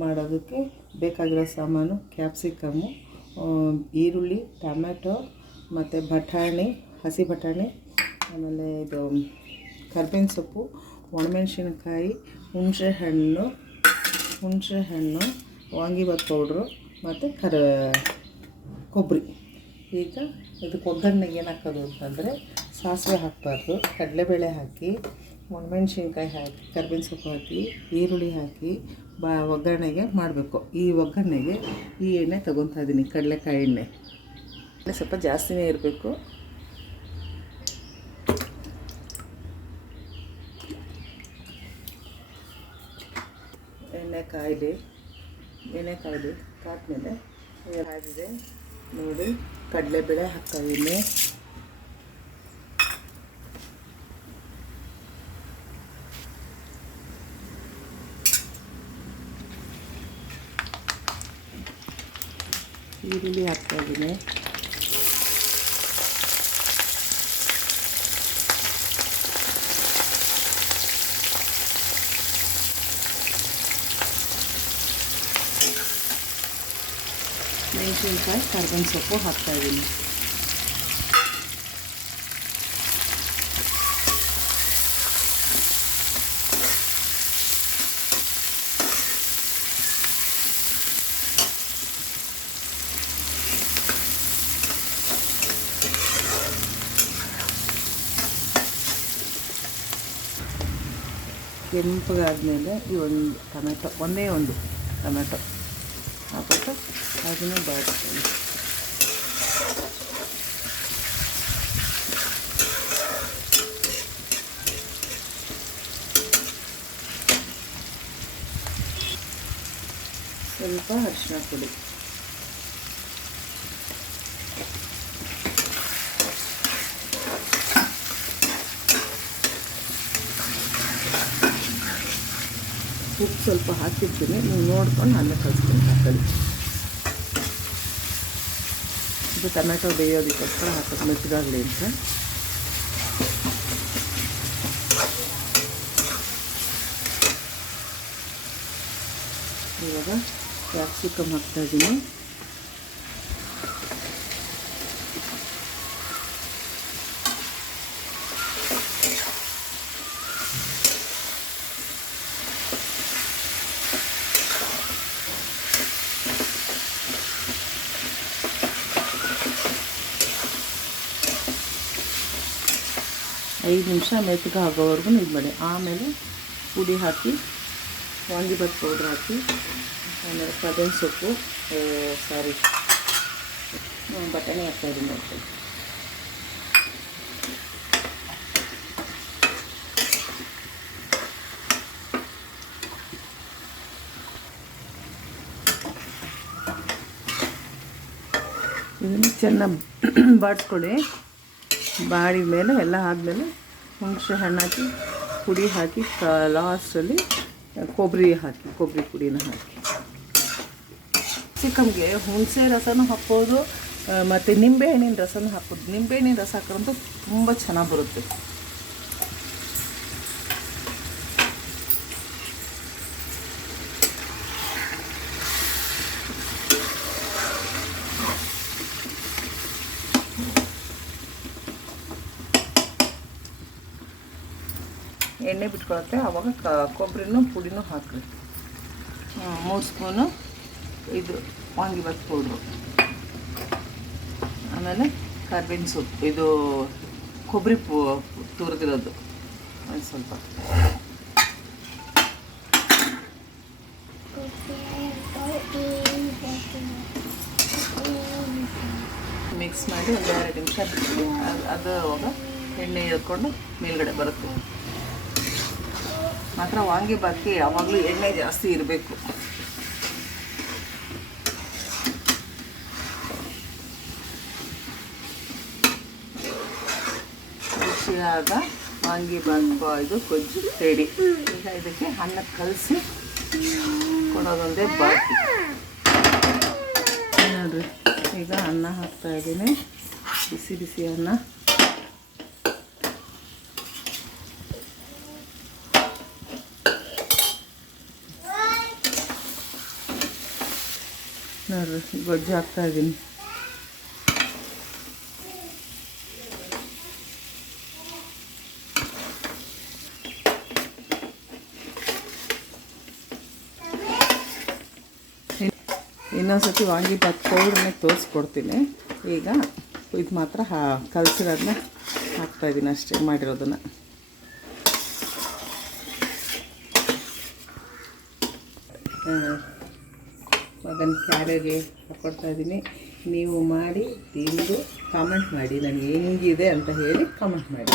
ಮಾಡೋದಕ್ಕೆ ಬೇಕಾಗಿರೋ ಸಾಮಾನು ಕ್ಯಾಪ್ಸಿಕಮ್ಮು, ಈರುಳ್ಳಿ, ಟೊಮೆಟೊ ಮತ್ತು ಬಟಾಣಿ, ಹಸಿ ಬಟಾಣಿ, ಆಮೇಲೆ ಇದು ಕರ್ಬೇವಿನ ಸೊಪ್ಪು, ಒಣಮೆಣಸಿನ್ಕಾಯಿ, ಹುಣಸೆಹಣ್ಣು, ವಾಂಗಿಬಾತ್ ಪೌಡ್ರು ಮತ್ತು ಕೊಬ್ಬರಿ. ಈಗ ಇದಕ್ಕೆ ಒಗ್ಗರಣೆಗೆ ಏನು ಹಾಕೋದು ಅಂತಂದರೆ ಸಾಸಿವೆ ಹಾಕಬಾರ್ದು, ಕಡಲೆಬೇಳೆ ಹಾಕಿ, ಒಣಮೆಣಸಿನ್ಕಾಯಿ ಹಾಕಿ, ಕರ್ಬೇವಿನ ಸೊಪ್ಪು ಹಾಕಿ, ಈರುಳ್ಳಿ ಹಾಕಿ ಒಗ್ಗರಣೆಗೆ ಮಾಡಬೇಕು. ಈ ಒಗ್ಗರಣೆಗೆ ಈ ಎಣ್ಣೆ ತೊಗೊತಾ ಇದ್ದೀನಿ, ಕಡಲೆಕಾಯಿ ಎಣ್ಣೆ ಸ್ವಲ್ಪ ಜಾಸ್ತಿನೇ ಇರಬೇಕು. ಎಣ್ಣೆ ಕಾಯಿದೆ ಕಾದ್ಮೇಲೆ ಹಾಕಿದೆ ನೋಡಿ, ಕಡಲೆಬೇಳೆ ಹಾಕ್ತಾಯಿದ್ದೀನಿ. ಈರುಳ್ಳಿ ಹಾಕ್ತಾಯಿದ್ದೀನಿ. ಮೆಣಸಿನ್ಕಾಯಿ, ಕರ್ಬೇವಿನ ಸೊಪ್ಪು ಹಾಕ್ತಾಯಿದ್ದೀನಿ. ಕೆಂಪಗಾದ್ಮೇಲೆ ಈ ಒಂದೇ ಒಂದು ಟೊಮೆಟೊ ಹಾಕ್ಬಿಟ್ಟು ಅದನ್ನು ಬಾಡಿಸ್ತೀನಿ. ಸ್ವಲ್ಪ ಅರಿಶಿನ ಪುಡಿ, ಉಪ್ಪು ಸ್ವಲ್ಪ ಹಾಕಿರ್ತೀನಿ, ನೀವು ನೋಡ್ಕೊಂಡು ಅಲ್ಲೇ ಕಲಿಸ್ತೀನಿ ಹಾಕೊಳ್ಳಿ. ಇದು ಟೊಮೆಟೊ ಬೇಯೋದಕ್ಕೋಸ್ಕರ ಹಾಕೋದು ಮೆತ್ತಗಾಗಲಿ ಅಂತ. ಇವಾಗ ಕ್ಯಾಪ್ಸಿಕಮ್ ಹಾಕ್ತಾಯಿದ್ದೀನಿ. ಐದು ನಿಮಿಷ ಮೆತ್ತಗೆ ಆಗೋವರೆಗೂ ಇದು ಮಾಡಿ, ಆಮೇಲೆ ಪುಡಿ ಹಾಕಿ, ವಾಂಗಿಬಾತ್ ಪೌಡ್ರ್ ಹಾಕಿ, ಆಮೇಲೆ ಕರ್ಬೇವಿನ ಸೊಪ್ಪು ಬಟಾಣಿ ಹಾಕ್ತಾಯಿದ್ದೀನಿ ನೋಡ್ತೀನಿ. ಇದನ್ನು ಚೆನ್ನಾಗಿ ಬಾಡಿಸ್ಕೊಳ್ಳಿ. ಬಾಡಿದ ಮೇಲೆ ಎಲ್ಲ ಆದಮೇಲೆ ಹುಣಸೆ ಹಣ್ಣು ಹಾಕಿ, ಪುಡಿ ಹಾಕಿ, ಲಾಸ್ಟಲ್ಲಿ ಕೊಬ್ಬರಿ ಪುಡಿನ ಹಾಕಿ. ಕ್ಯಾಪ್ಸಿಕಮ್ಗೆ ಹುಣಸೆ ರಸನೂ ಹಾಕ್ಬೋದು ಮತ್ತು ನಿಂಬೆಹಣ್ಣಿನ ರಸನೂ ಹಾಕ್ಬೋದು. ನಿಂಬೆಹಣ್ಣಿನ ರಸ ಹಾಕೋಂತೂ ತುಂಬ ಚೆನ್ನಾಗಿ ಬರುತ್ತೆ. ಎಣ್ಣೆ ಬಿಟ್ಕೊಳತ್ತೆ, ಆವಾಗ ಕೊಬ್ಬರಿನೂ ಪುಡಿನೂ ಹಾಕ್ರಿ. 3 ಸ್ಪೂನು ಇದು ವಾಂಗಿಬಾತ್ ಪೌಡ್ರು, ಆಮೇಲೆ ಕರ್ಬೇವಿನ ಸೊಪ್ಪು, ಇದು ಕೊಬ್ಬರಿ ತುರಿದಿರೋದು ಒಂದು ಸ್ವಲ್ಪ, ಮಿಕ್ಸ್ ಮಾಡಿ ಒಂದು 2 ನಿಮಿಷ ಬಿಟ್ಟು ಅದು ಅವಾಗ ಎಣ್ಣೆ ಎಳ್ಕೊಂಡು ಮೇಲ್ಗಡೆ ಬರುತ್ತೆ. ಮಾತ್ರ ವಾಂಗಿಬಾತ್ಗೆ ಯಾವಾಗಲೂ ಎಣ್ಣೆ ಜಾಸ್ತಿ ಇರಬೇಕು. ರುಚಿಯಾದ ವಾಂಗಿಬಾತ್ ಇದು ಗೊಜ್ಜು ರೆಡಿ. ಈಗ ಇದಕ್ಕೆ ಅನ್ನ ಕಲಸಿ ಕೊಡೋದೊಂದೇ ಬಾಕಿ. ನೋಡಿರಿ, ಈಗ ಅನ್ನ ಹಾಕ್ತಾಯಿದ್ದೀನಿ, ಬಿಸಿ ಬಿಸಿ ಅನ್ನ. ನೋಡ್ರಿ ಗೊಜ್ಜು ಹಾಕ್ತಾಯಿದ್ದೀನಿ. ಇನ್ನೊಂದ್ಸತಿ ವಾಂಗಿಬಾತ್ ಪೌಡ್ರನ್ನೇ ತೋರಿಸ್ಕೊಡ್ತೀನಿ. ಈಗ ಇದು ಮಾತ್ರ ಕಲಸಿರೋದನ್ನ ಹಾಕ್ತಾಯಿದ್ದೀನಿ ಅಷ್ಟೇ, ಮಾಡಿರೋದನ್ನು. ಮಗನ ಕ್ಯಾರಿಗೆ ಹಾಕ್ಕೊಡ್ತಾಯಿದ್ದೀನಿ. ನೀವು ಮಾಡಿ ತಿಂದು ಕಾಮೆಂಟ್ ಮಾಡಿ, ನನಗೆ ಹೆಂಗಿದೆ ಅಂತ ಹೇಳಿ ಕಾಮೆಂಟ್ ಮಾಡಿ.